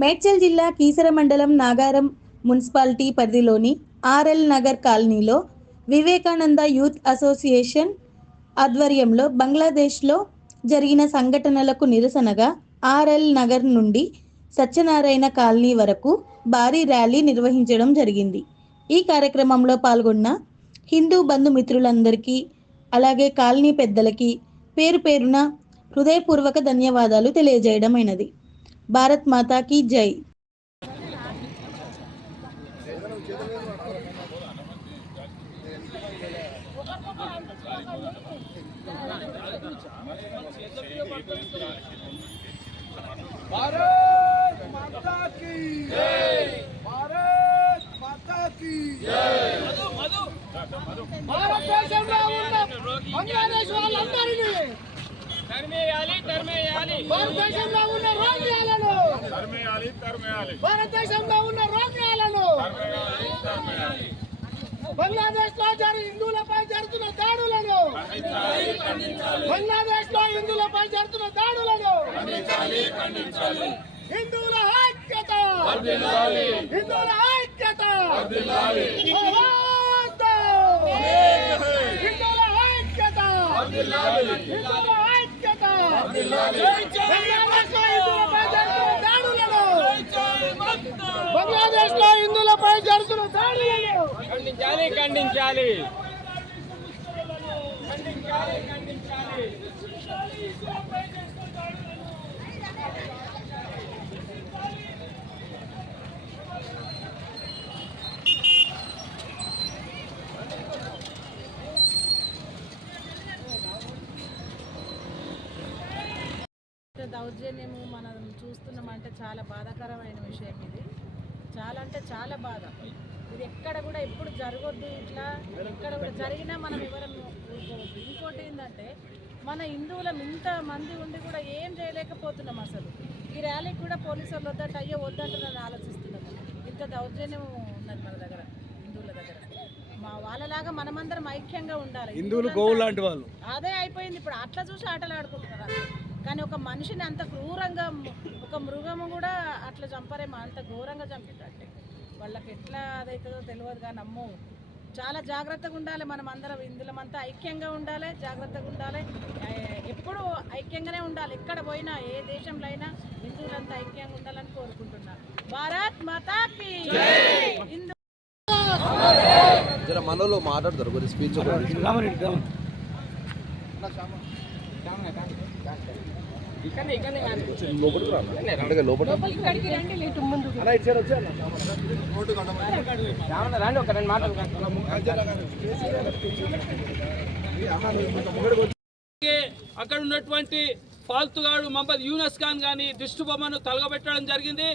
మేడ్చల్ జిల్లా కీసర మండలం నాగారం మున్సిపాలిటీ పరిధిలోని ఆర్ఎల్ నగర్ కాలనీలో వివేకానంద యూత్ అసోసియేషన్ ఆధ్వర్యంలో బంగ్లాదేశ్లో జరిగిన సంఘటనలకు నిరసనగా ఆర్ఎల్ నగర్ నుండి సత్యనారాయణ కాలనీ వరకు భారీ ర్యాలీ నిర్వహించడం జరిగింది. ఈ కార్యక్రమంలో పాల్గొన్న హిందూ బంధుమిత్రులందరికీ అలాగే కాలనీ పెద్దలకి పేరు పేరున హృదయపూర్వక ధన్యవాదాలు తెలియజేయడమైనది. భారత్ మాతా కీ జై. भारत माता की जय, भारत माता की जय. భారతదేశంలో ఉన్న బంగ్లాదేశ్ వాళ్ళందరినీ భారతదేశంలో ఉన్న రోగియాలను భారతదేశంలో ఉన్న రోగియాలను బంగ్లాదేశ్ లో హిందువులపై జరుగుతున్న దాడులను బంగ్లాదేశ్ లో హిందువులపై జరుగుతున్న దాడులను హిందువుల ఐక్యత హిందువుల ఐక్యత హిందువుల ఐక్యత హిందువుల ఐక్యత బంగ్లాదేశ్ లో హిందువులపై జరుగుతున్న దాడులను ఖండించాలి ఖండించాలి ఖండించాలి. దౌర్జన్యము మనం చూస్తున్నామంటే చాలా బాధాకరమైన విషయం. ఇది చాలా అంటే చాలా బాధ. ఇది ఎక్కడ కూడా ఎప్పుడు జరగొద్దు. ఇట్లా ఎక్కడ కూడా జరిగినా మనం ఎవరన్నా ఇంకోటి ఏంటంటే మన హిందువులం ఇంత మంది ఉండి కూడా ఏం చేయలేకపోతున్నాం. అసలు ఈ ర్యాలీకి కూడా పోలీసు వాళ్ళు వద్దంటే అయ్యో వద్దంటే నన్ను ఆలోచిస్తున్నాము. ఇంత దౌర్జన్యం ఉన్నది మన దగ్గర హిందువుల దగ్గర. మా వాళ్ళలాగా మనమందరం ఐక్యంగా ఉండాలి. హిందువులు గోవులు లాంటి వాళ్ళు అదే అయిపోయింది. ఇప్పుడు అట్లా చూసి ఆటలు ఆడుకుంటున్నారు. కానీ ఒక మనిషిని అంత క్రూరంగా ఒక మృగము కూడా అట్లా చంపరేమో, అంత ఘోరంగా చంపినట్టే. వాళ్ళకి ఎట్లా అదవుతుందో తెలియదు. కానీ అమ్మో చాలా జాగ్రత్తగా ఉండాలి. మనం అందరం హిందువులమంతా ఐక్యంగా ఉండాలి, జాగ్రత్తగా ఉండాలి. ఎప్పుడు ఐక్యంగానే ఉండాలి. ఎక్కడ పోయినా ఏ దేశంలో అయినా హిందువులంతా ఐక్యంగా ఉండాలని కోరుకుంటున్నాను. భారత్ మాతాకి హిందూ మనలో మాట్లాడతారు కొద్ది స్పీచ్ అక్కడ ఉన్నటువంటి ఫాల్తుగాడు మహమ్మద్ యూనస్ ఖాన్ కానీ దిష్టి బొమ్మను తొలగబెట్టడం జరిగింది.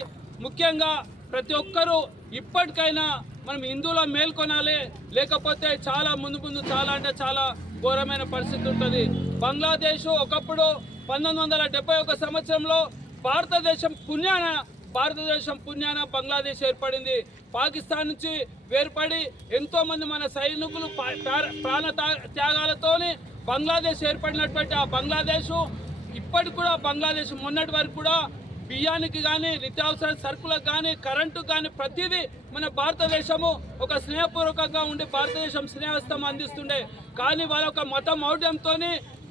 ముఖ్యంగా ప్రతి ఒక్కరూ ఇప్పటికైనా మనం హిందువుల మేల్కొనాలి, లేకపోతే చాలా ముందు చాలా అంటే చాలా ఘోరమైన పరిస్థితి ఉంటుంది. బంగ్లాదేశ్ ఒకప్పుడు 1971 సంవత్సరంలో భారతదేశం పుణ్యాన బంగ్లాదేశ్ ఏర్పడింది. పాకిస్తాన్ నుంచి వేర్పడి ఎంతోమంది మన సైనికులు ప్రాణ త్యాగాలతోని బంగ్లాదేశ్ ఏర్పడినటువంటి ఆ బంగ్లాదేశ్ ఇప్పటికి కూడా బంగ్లాదేశ్ మొన్నటి వరకు కూడా బియ్యానికి కానీ నిత్యావసర సరుకులకు కానీ కరెంటుకు కానీ ప్రతిదీ మన భారతదేశము ఒక స్నేహపూర్వకంగా ఉండి భారతదేశం స్నేహస్తం అందిస్తుండే. కానీ వాళ్ళ ఒక మత మౌఢ్యంతో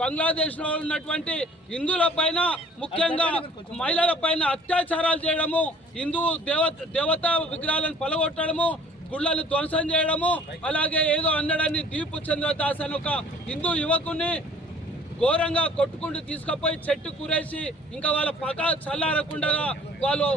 బంగ్లాదేశ్లో ఉన్నటువంటి హిందువుల పైన ముఖ్యంగా మహిళల పైన అత్యాచారాలు చేయడము, హిందూ దేవతా విగ్రహాలను పలగొట్టడము, గుళ్ళను ధ్వంసం చేయడము, అలాగే ఏదో అన్నడాన్ని దీపు చంద్రదాస్ అని ఒక హిందూ యువకుని ఘోరంగా కొట్టుకుంటూ తీసుకుపోయి చెట్టు కూరేసి ఇంకా వాళ్ళ పగ చల్లారకుండా వాళ్ళు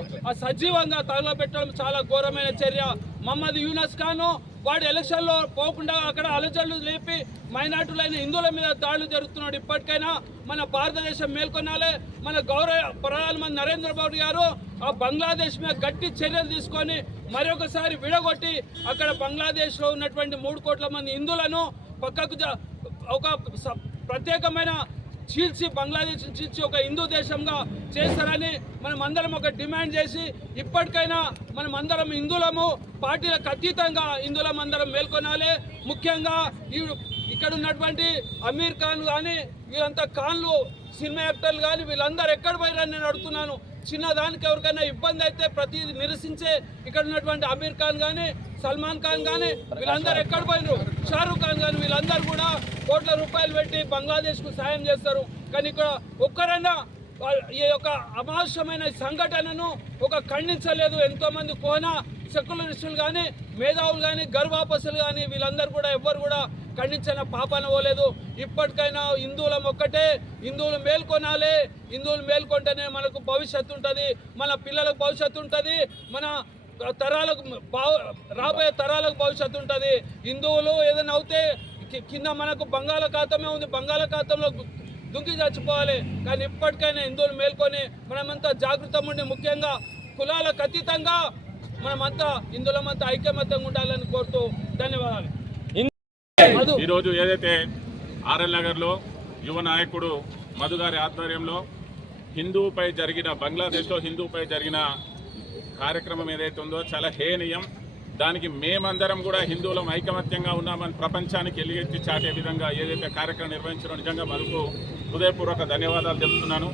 సజీవంగా తగలబెట్టడం చాలా ఘోరమైన చర్య. మహమ్మద్ యూనస్ ఖాన్ వాడు ఎలక్షన్లో పోకుండా అక్కడ అలజడులు లేపి మైనార్టీలైన హిందువుల మీద దాడులు జరుగుతున్నాడు. ఇప్పటికైనా మన భారతదేశం మేల్కొనాలి. మన గౌరవ ప్రధానమంత్రి నరేంద్ర మోడీ గారు ఆ బంగ్లాదేశ్ మీద గట్టి చర్యలు తీసుకొని మరొకసారి విడగొట్టి అక్కడ బంగ్లాదేశ్లో ఉన్నటువంటి 3 కోట్ల మంది హిందువులను పక్కకు ఒక ప్రత్యేకమైన చీల్చి బంగ్లాదేశ్ చీల్చి ఒక హిందూ దేశంగా చేస్తారని మనం అందరం ఒక డిమాండ్ చేసి ఇప్పటికైనా మనం అందరం హిందువులము పార్టీలకు అతీతంగా హిందువులం అందరం మేల్కొనాలి. ముఖ్యంగా ఇక్కడ ఉన్నటువంటి అమీర్ ఖాన్ కానీ వీళ్ళంతా ఖాన్లు సినిమా యాక్టర్లు కానీ వీళ్ళందరూ ఎక్కడ పోయారని నేను అడుగుతున్నాను. చిన్న దానికి ఎవరికైనా ఇబ్బంది అయితే ప్రతి నిరసించే ఇక్కడ ఉన్నటువంటి అమీర్ ఖాన్ కానీ, సల్మాన్ ఖాన్ కానీ వీళ్ళందరూ ఎక్కడ పోయినారు, షారూక్ ఖాన్ కానీ వీళ్ళందరూ కూడా కోట్ల రూపాయలు పెట్టి బంగ్లాదేశ్కు సాయం చేస్తారు. కానీ ఇక్కడ ఒక్కరైనా ఈ యొక్క అమానుషమైన సంఘటనను ఖండించలేదు. ఎంతోమంది కోన సెక్యులరిస్టులు కానీ, మేధావులు కానీ, గర్వాపసులు కానీ వీళ్ళందరూ కూడా ఎవ్వరు కూడా ఖండించిన పాపన పోలేదు. ఇప్పటికైనా హిందువులం ఒక్కటే, హిందువులు మేల్కొనాలి. హిందువులు మేల్కొంటేనే మనకు భవిష్యత్తు ఉంటుంది, మన పిల్లలకు భవిష్యత్తు ఉంటుంది, మన తరాలకు రాబోయే తరాలకు భవిష్యత్తు ఉంటుంది. హిందువులు ఏదైనా అవుతే కింద మనకు బంగాళాఖాతమే ఉంది, బంగాళాఖాతంలో దుంకి చచ్చిపోవాలి. కానీ ఇప్పటికైనా హిందువులు మేల్కొని మనమంతా జాగృతం ఉండి, ముఖ్యంగా కులాలకు అతీతంగా మనమంతా హిందువులమంతా ఐక్యమత్యంగా ఉండాలని కోరుతూ ధన్యవాదాలు. ఈరోజు ఏదైతే ఆర్ఎల్ నగర్లో యువ నాయకుడు మధు గారి ఆధ్వర్యంలో బంగ్లాదేశ్లో హిందూపై జరిగిన కార్యక్రమం ఏదైతే ఉందో చాలా హేనీయం. దానికి మేమందరం కూడా హిందువులం ఐకమత్యంగా ఉన్నామని ప్రపంచానికి ఎలుగెత్తి చాటే విధంగా ఏదైతే కార్యక్రమం నిర్వహించడం నిజంగా మధుకు హృదయపూర్వక ధన్యవాదాలు చెప్తున్నాను.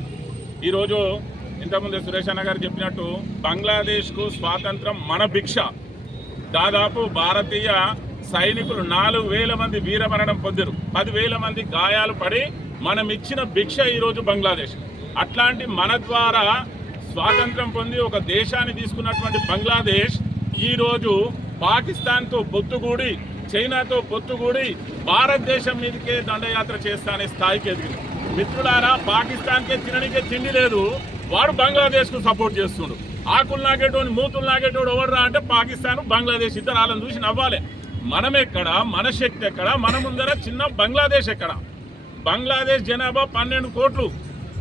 ఈరోజు ఇంతకుముందే సురేష్ అన్న గారు చెప్పినట్టు బంగ్లాదేశ్కు స్వాతంత్రం మన భిక్ష. దాదాపు భారతీయ సైనికులు 4,000 మంది వీరమరణం పొందారు, 10,000 మంది గాయాలు పడి మనం ఇచ్చిన భిక్ష ఈరోజు బంగ్లాదేశ్. అట్లాంటి మన ద్వారా స్వాతంత్రం పొంది ఒక దేశాన్ని తీసుకున్నటువంటి బంగ్లాదేశ్ ఈరోజు పాకిస్తాన్తో పొత్తుగూడి, చైనాతో పొత్తుగూడి భారతదేశం మీదకే దండయాత్ర చేస్తానే స్థాయికి ఎదిగింది. మిత్రులారా, పాకిస్తాన్కే తిండి లేదు, వాడు బంగ్లాదేశ్కు సపోర్ట్ చేస్తుండు. ఆకులు నాగేటోని మూతులు నాగేటోడు ఎవడరా అంటే పాకిస్తాన్, బంగ్లాదేశ్ ఇద్దరు వాళ్ళని చూసి నవ్వాలి. మనం ఎక్కడ, మన శక్తి ఎక్కడ, మన ముందర చిన్న బంగ్లాదేశ్ ఎక్కడ? బంగ్లాదేశ్ జనాభా 12 కోట్లు.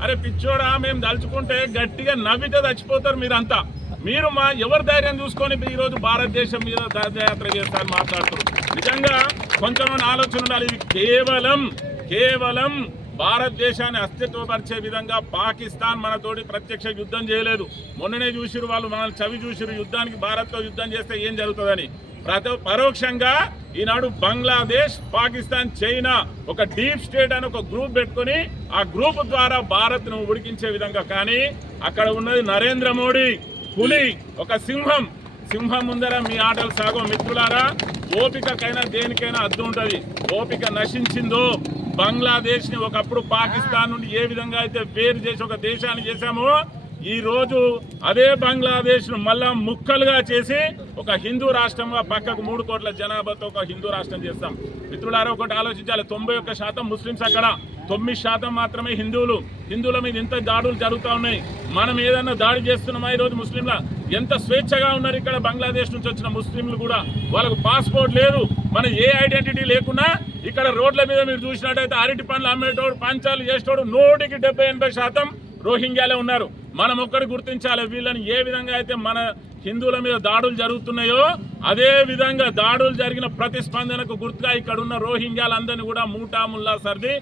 అరే పిచ్చోడా, మేము దలుచుకుంటే గట్టిగా నవ్వితే చచ్చిపోతారు మీరంతా. మీరు ఎవరి ధైర్యం చూసుకొని ఈరోజు భారతదేశం మీద దండయాత్ర చేస్తారని మాట్లాడుతున్నారు. నిజంగా కొంచెం ఆలోచన ఉండాలి. ఇది కేవలం భారతదేశాన్ని అస్తిత్వపరిచే విధంగా పాకిస్తాన్ మనతోటి ప్రత్యక్ష యుద్ధం చేయలేదు. మొన్ననే చూసిరు వాళ్ళు, మనల్ని చవి చూసిరు. యుద్ధానికి భారత్తో యుద్ధం చేస్తే ఏం జరుగుతుందని. పరోక్షంగా ఈనాడు బంగ్లాదేశ్, పాకిస్తాన్, చైనా ఒక డీప్ స్టేట్ అని ఒక గ్రూప్ పెట్టుకుని ఆ గ్రూప్ ద్వారా భారత్ను ఉడికించే విధంగా. కానీ అక్కడ ఉన్నది నరేంద్ర మోడీ, పులి, ఒక సింహం ముందర మీ ఆటలు సాగో. మిత్రులారా, ఓపికకైనా దేనికైనా అద్దు ఉంటుంది. ఓపిక నశించిందో బంగ్లాదేశ్ ని ఒకప్పుడు పాకిస్తాన్ నుండి ఏ విధంగా అయితే వేరు చేసి ఒక దేశాన్ని చేశామో, ఈ రోజు అదే బంగ్లాదేశ్ ను మళ్ళా ముక్కలుగా చేసి ఒక హిందూ రాష్ట్రంగా పక్కకు 3 కోట్ల జనాభాతో ఒక హిందూ రాష్ట్రం చేస్తాం. మిత్రులారా, ఒకటి ఆలోచించాలి. 91% ముస్లిమ్స్ అక్కడ, 9% మాత్రమే హిందువులు. హిందువుల మీద ఇంత దాడులు జరుగుతూ ఉన్నాయి. మనం ఏదన్నా దాడి చేస్తున్నామా? ఈరోజు ముస్లింల ఎంత స్వేచ్ఛగా ఉన్నారు ఇక్కడ. బంగ్లాదేశ్ నుంచి వచ్చిన ముస్లింలు కూడా వాళ్ళకు పాస్పోర్ట్ లేదు, మన ఏ ఐడెంటిటీ లేకున్నా ఇక్కడ రోడ్ల మీద మీరు చూసినట్టయితే అరటి పండ్లు అమ్మేటోడు, పంచాలు చేసేటోడు 100కి 70-80% రోహింగ్యాలే ఉన్నారు. మనం ఒక్కటి గుర్తించాలి. వీళ్ళని ఏ విధంగా అయితే మన హిందువుల మీద దాడులు జరుగుతున్నాయో అదే విధంగా దాడులు జరిగిన ప్రతిస్పందనకు గుర్తుగా ఇక్కడ ఉన్న రోహింగ్యాలందరినీ కూడా మూటా సర్ది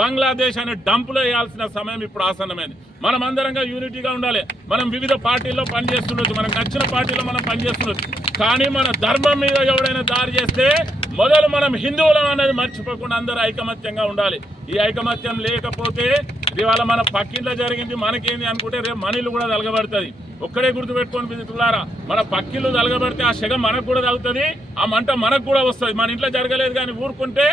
బంగ్లాదేశ్ అనే డంపులో వేయాల్సిన సమయం ఇప్పుడు ఆసన్నమైంది. మనం అందరంగా యూనిటీగా ఉండాలి. మనం వివిధ పార్టీల్లో పనిచేస్తుండొచ్చు, మనకు నచ్చిన పార్టీలో మనం పనిచేస్తుండొచ్చు. కానీ మన ధర్మం మీద ఎవడైనా దాడి చేస్తే మొదలు మనం హిందువులం అనేది మర్చిపోకుండా అందరూ ఐకమత్యంగా ఉండాలి. ఈ ఐకమత్యం లేకపోతే ఇవాళ మన పక్కింట్లో జరిగింది మనకేంది అనుకుంటే రేపు మనీళ్ళు కూడా తలగబడుతుంది. ఒక్కడే గుర్తుపెట్టుకొని మిత్రులారా, మన పక్కిళ్ళు తలగబడితే ఆ సెగ మనకు కూడా తగ్గుతుంది, ఆ మంట మనకు కూడా వస్తుంది. మన ఇంట్లో జరగలేదు కానీ ఊరుకుంటే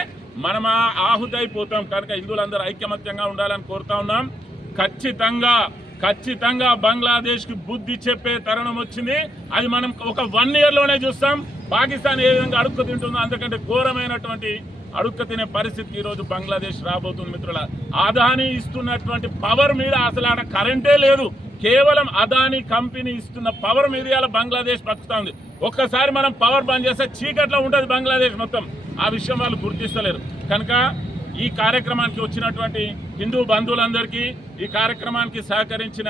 మనం ఆహుతి అయిపోతాం. కనుక హిందువులందరూ ఐకమత్యంగా ఉండాలని కోరుతా ఉన్నాం. ఖచ్చితంగా బంగ్లాదేశ్కి బుద్ధి చెప్పే తరుణం వచ్చింది. అది మనం ఒక 1 ఇయర్లోనే చూస్తాం. పాకిస్తాన్ ఏ విధంగా అడుక్కు తింటుందో అంతకంటే ఘోరమైనటువంటి అడుక్కు తినే పరిస్థితికి ఈరోజు బంగ్లాదేశ్ రాబోతుంది. మిత్రుల, అదానీ ఇస్తున్నటువంటి పవర్ మీద అసలు ఆడ కరెంటే లేదు. కేవలం అదానీ కంపెనీ ఇస్తున్న పవర్ మీద ఇలా బంగ్లాదేశ్ బతుకుతా ఉంది. ఒక్కసారి మనం పవర్ బంద్ చేస్తే చీకట్లో ఉంటుంది బంగ్లాదేశ్ మొత్తం. ఆ విషయం వాళ్ళు గుర్తిస్తలేరు. కనుక ఈ కార్యక్రమానికి వచ్చినటువంటి హిందూ బంధువులందరికీ, ఈ కార్యక్రమానికి సహకరించిన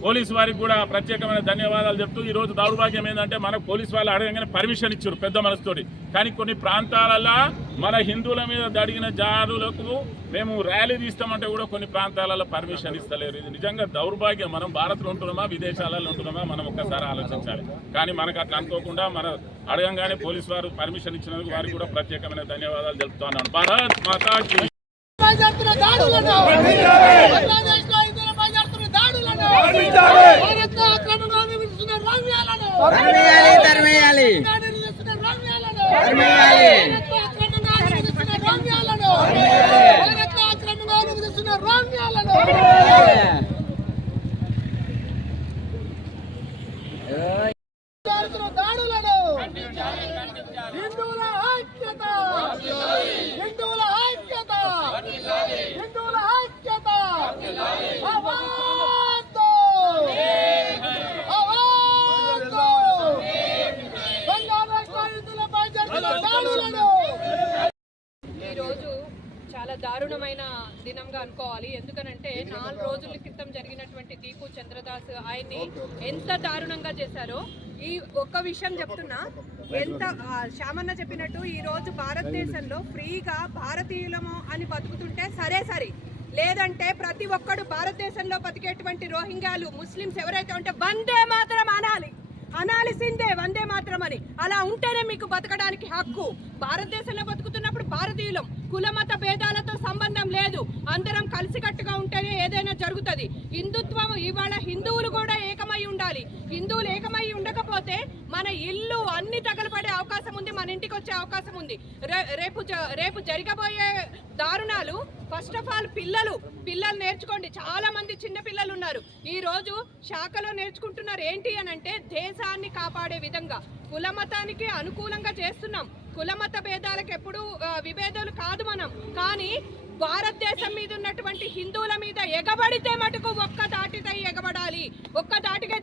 పోలీసు వారికి కూడా ప్రత్యేకమైన ధన్యవాదాలు చెప్తూ, ఈరోజు దౌర్భాగ్యం ఏంటంటే మనకు పోలీసు వాళ్ళు అడగగానే పర్మిషన్ ఇచ్చారు పెద్ద మనసుతోటి. కానీ కొన్ని ప్రాంతాలలో మన హిందువుల మీద జరిగిన జారులకు మేము ర్యాలీ తీస్తామంటే కూడా కొన్ని ప్రాంతాలలో పర్మిషన్ ఇస్తలేరు. ఇది నిజంగా దౌర్భాగ్యం. మనం భారత్లో ఉంటున్నామా, విదేశాలలో ఉంటున్నామా, మనం ఒక్కసారి ఆలోచించాలి. కానీ మనకు అట్లా అనుకోకుండా మన అడగంగానే పోలీసు వారు పర్మిషన్ ఇచ్చినందుకు వారికి కూడా ప్రత్యేకమైన ధన్యవాదాలు తెలుపుతున్నాను. భారత్ మాతాకి దాడులను హిందువుల ఐక్యత, హిందువుల ఐక్యత. అవార్డు! అవార్డు! బంగ్లాదేశ్ రైతులపై జరిగిన దాడులను ఈరోజు చాలా దారుణమైన దినంగా అనుకోవాలి. ఎందుకనంటే 4 రోజుల క్రితం జరిగినటువంటి దీపు చంద్రదాస్ ఆయన్ని ఎంత దారుణంగా చేశారో ఈ ఒక్క విషయం చెప్తున్నా. ఎంత శ్యామన్న చెప్పినట్టు ఈరోజు భారతదేశంలో ఫ్రీగా భారతీయులము అని బతుకుతుంటే సరే, లేదంటే ప్రతి ఒక్కడు భారతదేశంలో బతికేటువంటి రోహింగ్యాలు ముస్లిమ్స్ ఎవరైతే ఉంటే వందే మాత్రం అనాల్సిందే, వందే మాత్రం అని. అలా ఉంటేనే మీకు బతకడానికి హక్కు. భారతదేశంలో బతుకుతున్నప్పుడు భారతీయులం, కులమత భేదాలతో సంబంధం లేదు. అందరం కలిసికట్టుగా ఉంటేనే ఏదైనా జరుగుతుంది. హిందుత్వం ఇవాళ హిందువులు కూడా ఏకమై ఉండాలి. హిందువులు ఏకమై ఉండకపోతే మన ఇల్లు అన్ని తగలపడే అవకాశం ఉంది, మన ఇంటికి వచ్చే అవకాశం ఉంది. రేపు జరగబోయే దారుణాలు ఫస్ట్ ఆఫ్ ఆల్ పిల్లలు నేర్చుకోండి. చాలా మంది చిన్న పిల్లలు ఉన్నారు, ఈ రోజు శాఖలో నేర్చుకుంటున్నారు. ఏంటి అని అంటే దేశాన్ని కాపాడే విధంగా కులమతానికి అనుకూలంగా చేస్తున్నాం. కులమత భేదాలకు ఎప్పుడు విభేదాలు కాదు మనం. కానీ భారతదేశం మీద ఉన్నటువంటి హిందువుల మీద ఎగబడితే మటుకు ఒక్క దాటికై ఎగబడాలి, ఒక్క దాటికై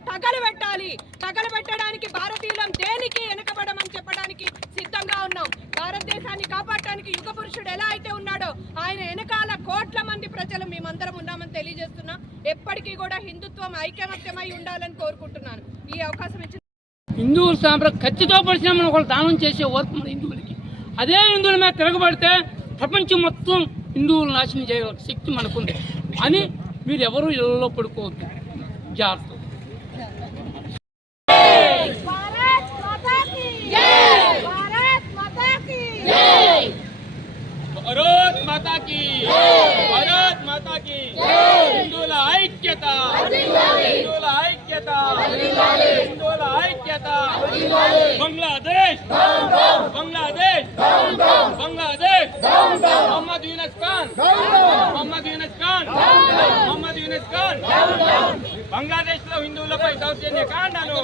తగలబెట్టడానికి భారతీయులం దేనికి వెనకబడమని చెప్పడానికి సిద్ధంగా ఉన్నాం. భారతదేశాన్ని కాపాడటానికి యుగ పురుషుడు ఎలా అయితే ఉన్నాడో ఆయన వెనకాల కోట్ల మంది ప్రజలు మేమందరం ఉన్నామని తెలియజేస్తున్నా. ఎప్పటికీ కూడా హిందుత్వం ఐకమత్యమై ఉండాలని కోరుకుంటున్నాను. ఈ అవకాశం ఇచ్చిన హిందువుల సాంప్రదాయం ఖచ్చితంగా పరిచిన మనం ఒకళ్ళు దానం చేసే ఓర్పు మన హిందువులకి. అదే హిందువుల మీద తిరగబడితే ప్రపంచం మొత్తం హిందువులు నాశనం చేయగల శక్తి మనకుంది అని మీరు ఎవరు ఇళ్లలో పడుకోవద్దు. జాగ్రత్త. భారత్ మాతా కీ, భారత్ మాతా కీ. హిందువుల ఐక్యత, హిందువుల ఐక్యత, హిందువుల ఐక్యత. బంగ్లాదేశ్, బంగ్లాదేశ్, బంగ్లాదేశ్. మొహమ్మద్ యూనస్ ఖాన్, మొహమ్మద్ యూనస్ ఖాన్, మొహమ్మద్ యూనస్ ఖాన్. బంగ్లాదేశ్ లో హిందువులపై దౌర్జన్యకాండను,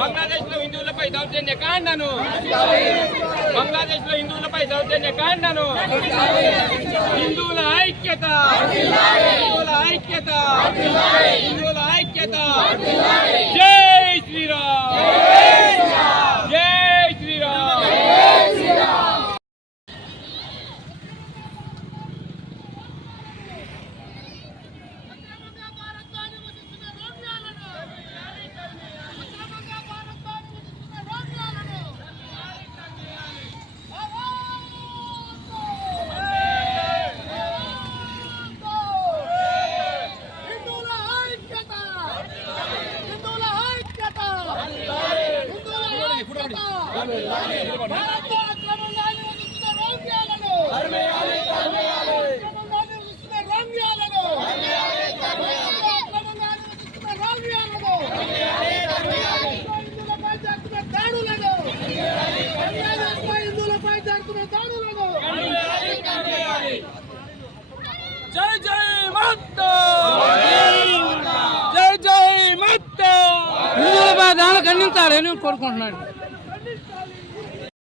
బంగ్లాదేశ్ లో హిందువులపై దౌర్జన్యకాండను, బంగ్లాదేశ్ లో హిందువులపై దౌర్జన్యకాండను. హిందువుల ఐక్యత, హిందువుల ఐక్యత, హిందువుల ఐక్యత. జై శ్రీరామ్, జై శ్రీరామ్. జై జై మాతా, జై జై మాతా. హిందువులపై దాడులు ఖండించాలని కోరుకుంటున్నాను.